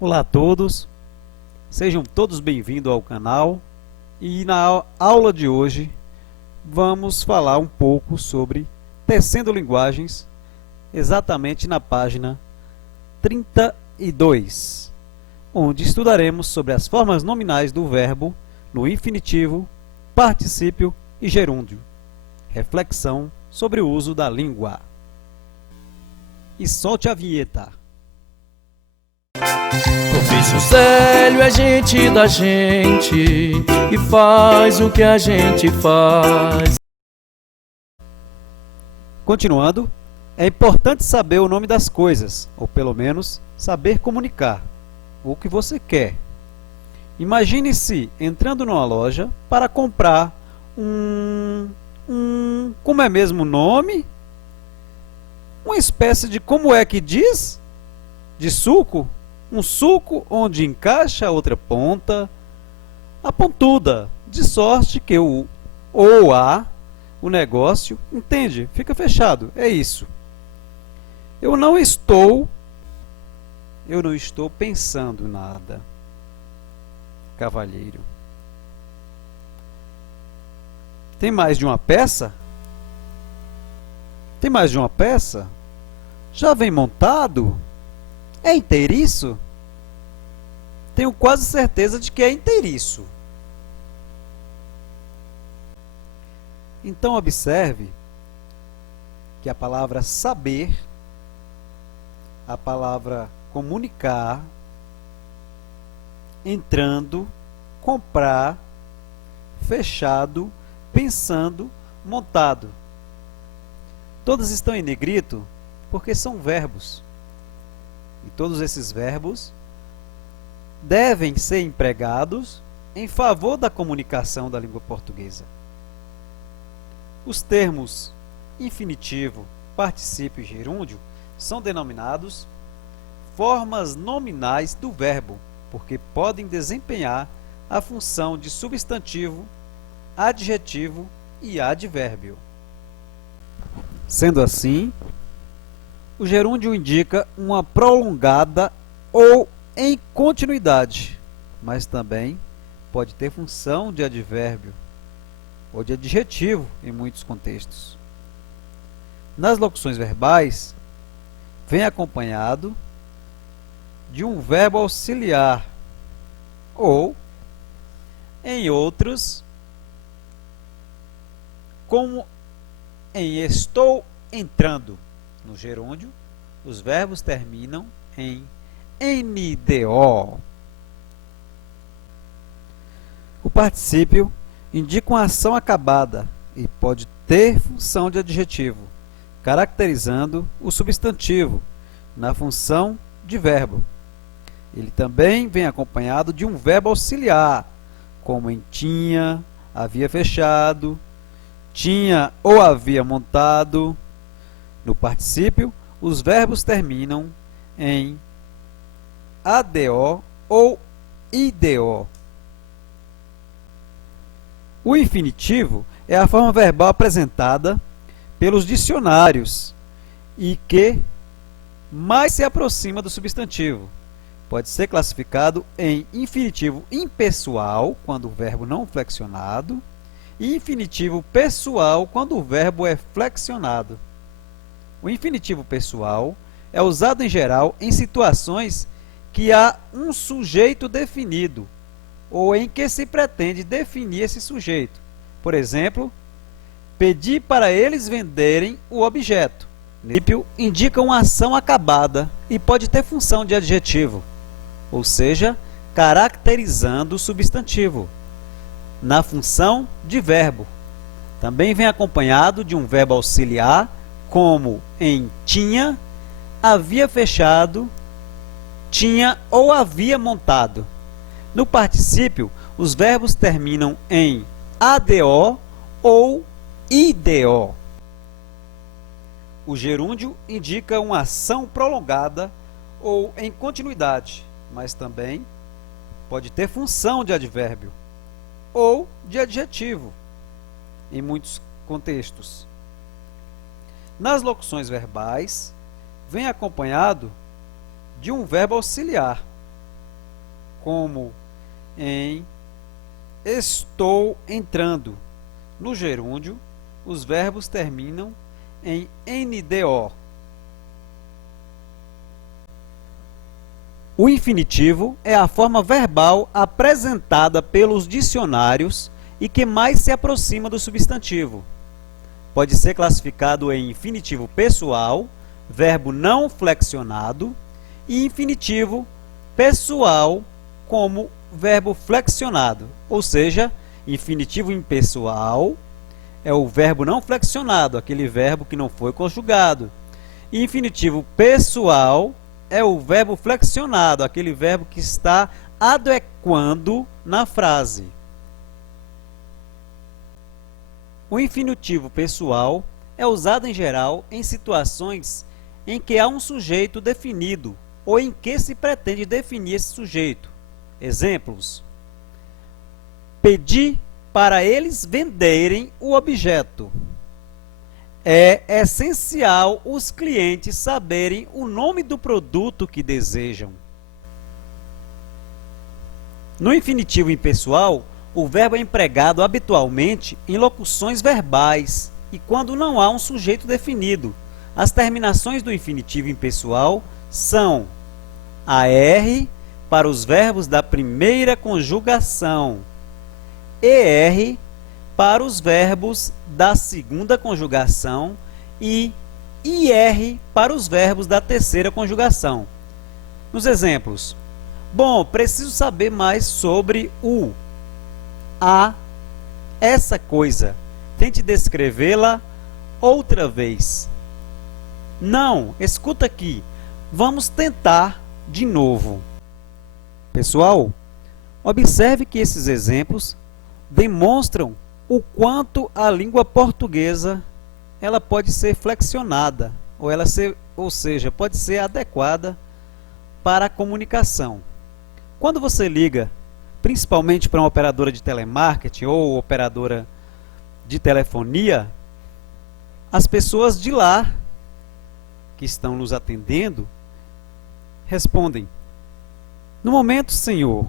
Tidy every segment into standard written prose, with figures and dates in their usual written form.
Olá a todos, sejam todos bem-vindos ao canal e na aula de hoje vamos falar um pouco sobre tecendo linguagens, exatamente na página 32, onde estudaremos sobre as formas nominais do verbo no infinitivo, particípio e gerúndio. Reflexão sobre o uso da língua. E solte a vinheta. Professor Célio é gente da gente e faz o que a gente faz. Continuando, é importante saber o nome das coisas, ou pelo menos saber comunicar o que você quer. Imagine-se entrando numa loja para comprar como é mesmo o nome? Uma espécie de, como é que diz? De suco? Um suco onde encaixa a outra ponta, a pontuda, de sorte que o negócio, entende? Fica fechado, é isso. Eu não estou pensando nada, cavalheiro. Tem mais de uma peça? Tem mais de uma peça? Já vem montado? É inteiriço? Tenho quase certeza de que é inteiriço. Então observe que a palavra saber, a palavra comunicar, entrando, comprar, fechado, pensando, montado. Todas estão em negrito porque são verbos. E todos esses verbos devem ser empregados em favor da comunicação da língua portuguesa. Os termos infinitivo, particípio e gerúndio são denominados formas nominais do verbo, porque podem desempenhar a função de substantivo, adjetivo e advérbio. Sendo assim, o gerúndio indica uma prolongada ou em continuidade, mas também pode ter função de advérbio ou de adjetivo em muitos contextos. Nas locuções verbais, vem acompanhado de um verbo auxiliar ou, em outros, como em estou entrando. No gerúndio, os verbos terminam em NDO. O particípio indica uma ação acabada e pode ter função de adjetivo, caracterizando o substantivo na função de verbo. Ele também vem acompanhado de um verbo auxiliar, como em tinha, havia fechado, tinha ou havia montado. No particípio, os verbos terminam em ADO ou IDO. O infinitivo é a forma verbal apresentada pelos dicionários e que mais se aproxima do substantivo. Pode ser classificado em infinitivo impessoal, quando o verbo não flexionado, e infinitivo pessoal, quando o verbo é flexionado. O infinitivo pessoal é usado em geral em situações que há um sujeito definido ou em que se pretende definir esse sujeito. Por exemplo, pedir para eles venderem o objeto. Indica uma ação acabada e pode ter função de adjetivo, ou seja, caracterizando o substantivo, na função de verbo. Também vem acompanhado de um verbo auxiliar, como em tinha, havia fechado, tinha ou havia montado. No particípio, os verbos terminam em ADO ou IDO. O gerúndio indica uma ação prolongada ou em continuidade, mas também pode ter função de advérbio ou de adjetivo em muitos contextos. Nas locuções verbais, vem acompanhado de um verbo auxiliar, como em estou entrando. No gerúndio, os verbos terminam em NDO. O infinitivo é a forma verbal apresentada pelos dicionários e que mais se aproxima do substantivo. Pode ser classificado em infinitivo pessoal, verbo não flexionado, e infinitivo pessoal como verbo flexionado, ou seja, infinitivo impessoal é o verbo não flexionado, aquele verbo que não foi conjugado. E infinitivo pessoal é o verbo flexionado, aquele verbo que está adequando na frase. O infinitivo pessoal é usado em geral em situações em que há um sujeito definido ou em que se pretende definir esse sujeito. Exemplos: pedi para eles venderem o objeto. É essencial os clientes saberem o nome do produto que desejam. No infinitivo impessoal, o verbo é empregado habitualmente em locuções verbais e quando não há um sujeito definido. As terminações do infinitivo impessoal são AR para os verbos da primeira conjugação, ER para os verbos da segunda conjugação e IR para os verbos da terceira conjugação. Nos exemplos: bom, preciso saber mais sobre o essa coisa. Tente descrevê-la outra vez. Não, escuta aqui. Vamos tentar de novo. Pessoal, observe que esses exemplos demonstram o quanto a língua portuguesa ela pode ser flexionada, ou seja, pode ser adequada para a comunicação. Quando você liga, principalmente para uma operadora de telemarketing ou operadora de telefonia, as pessoas de lá que estão nos atendendo respondem: no momento, senhor,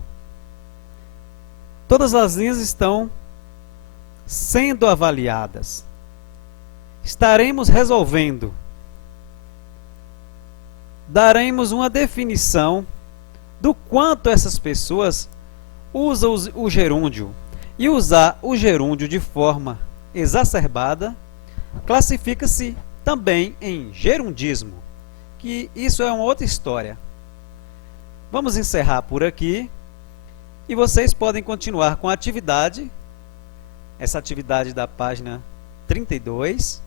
todas as linhas estão sendo avaliadas. Estaremos resolvendo. Daremos uma definição do quanto essas pessoas usam o gerúndio. E usar o gerúndio de forma exacerbada classifica-se também em gerundismo, que isso é uma outra história. Vamos encerrar por aqui e vocês podem continuar com a atividade, essa atividade da página 32,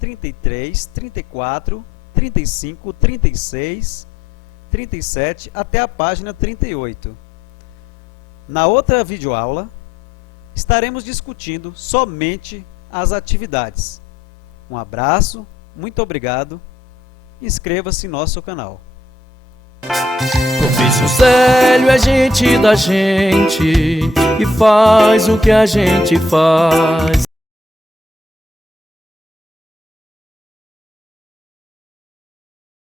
33, 34, 35, 36, 37 até a página 38. Na outra videoaula, estaremos discutindo somente as atividades. Um abraço, muito obrigado, inscreva-se no nosso canal. Professor Célio é gente da gente e faz o que a gente faz.